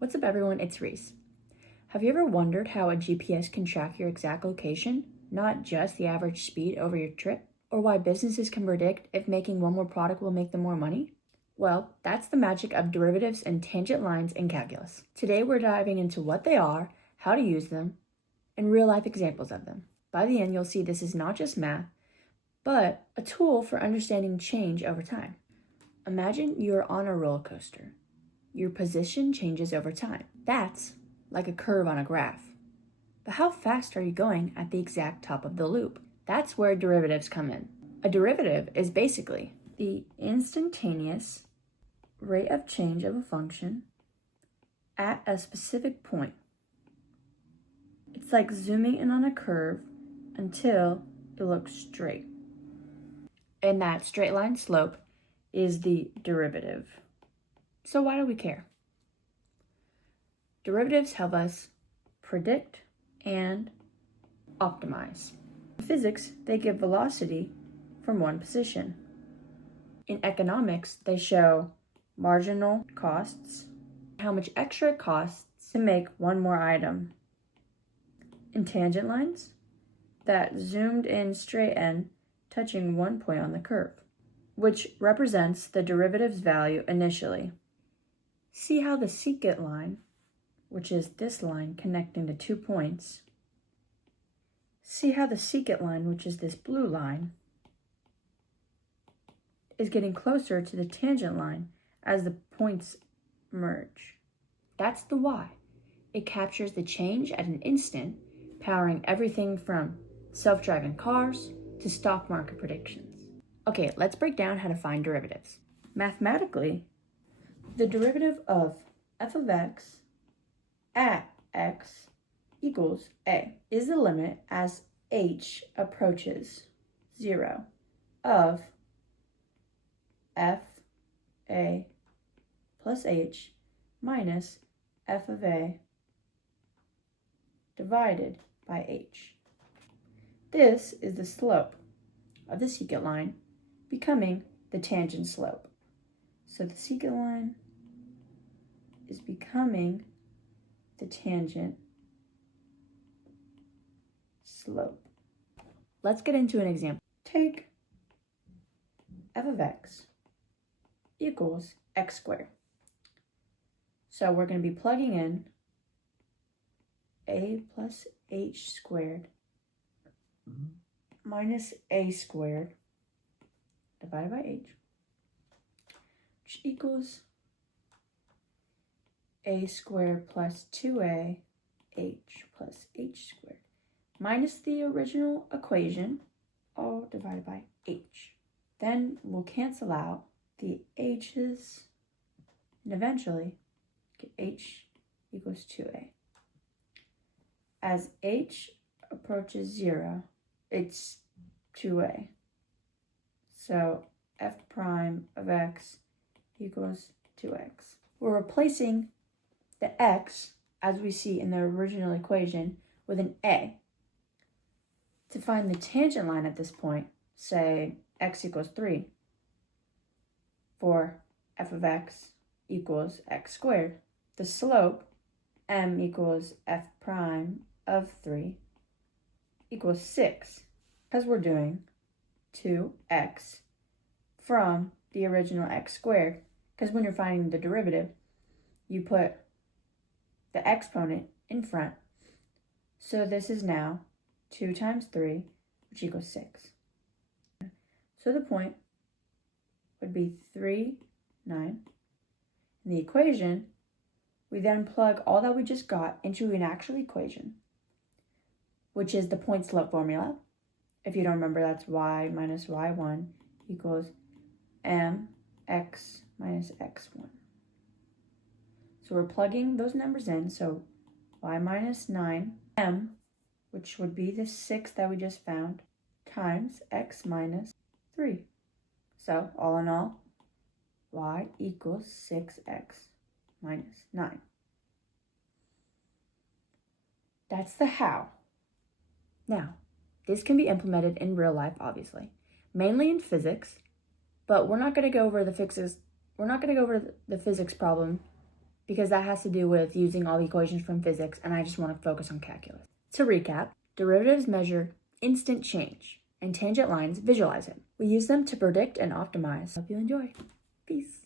What's up, everyone? It's Reese. Have you ever wondered how a GPS can track your exact location, not just the average speed over your trip? Or why businesses can predict if making one more product will make them more money? Well, that's the magic of derivatives and tangent lines in calculus. Today we're diving into what they are, how to use them, and real-life examples of them. By the end, you'll see this is not just math, but a tool for understanding change over time. Imagine you're on a roller coaster. Your position changes over time. That's like a curve on a graph. But how fast are you going at the exact top of the loop? That's where derivatives come in. A derivative is basically the instantaneous rate of change of a function at a specific point. It's like zooming in on a curve until it looks straight. And that straight line slope is the derivative. So why do we care? Derivatives help us predict and optimize. In physics, they give velocity from one position. In economics, they show marginal costs, how much extra it costs to make one more item. In tangent lines, that zoomed in straight end touching one point on the curve, which represents the derivative's value initially. See how the secant line, which is this line connecting the 2 points, see how the secant line, which is this blue line, is getting closer to the tangent line as the points merge. That's the y. It captures the change at an instant, powering everything from self-driving cars to stock market predictions. Okay, let's break down how to find derivatives. Mathematically, the derivative of f of x at x equals a is the limit as h approaches 0 of f a plus h minus f of a divided by h. This is the slope of the secant line becoming the tangent slope. So the secant line is becoming the tangent slope. Let's get into an example. Take f of x equals x squared. So we're going to be plugging in a plus h squared minus a squared divided by h, which equals a squared plus 2a h plus h squared minus the original equation, all divided by h. Then we'll cancel out the h's and eventually get h equals 2a. As h approaches 0, it's 2a. So f prime of x equals 2x. We're replacing the x, as we see in the original equation, with an a. To find the tangent line at this point, say x equals 3, for f of x equals x squared, the slope, m equals f prime of 3, equals 6, because we're doing 2x from the original x squared, because when you're finding the derivative, you put the exponent in front. So this is now 2 times 3, which equals 6. So the point would be 3, 9. In the equation, we then plug all that we just got into an actual equation, which is the point slope formula. If you don't remember, that's y minus y1 equals mx minus x1. So we're plugging those numbers in, so y minus 9, m, which would be the 6 that we just found, times x minus 3. So all in all, y equals 6x minus 9. That's the how. Now, this can be implemented in real life, obviously, mainly in physics, but we're not going to go over the physics problem because that has to do with using all the equations from physics, and I just want to focus on calculus. To recap, derivatives measure instant change, and tangent lines visualize it. We use them to predict and optimize. Hope you enjoy. Peace.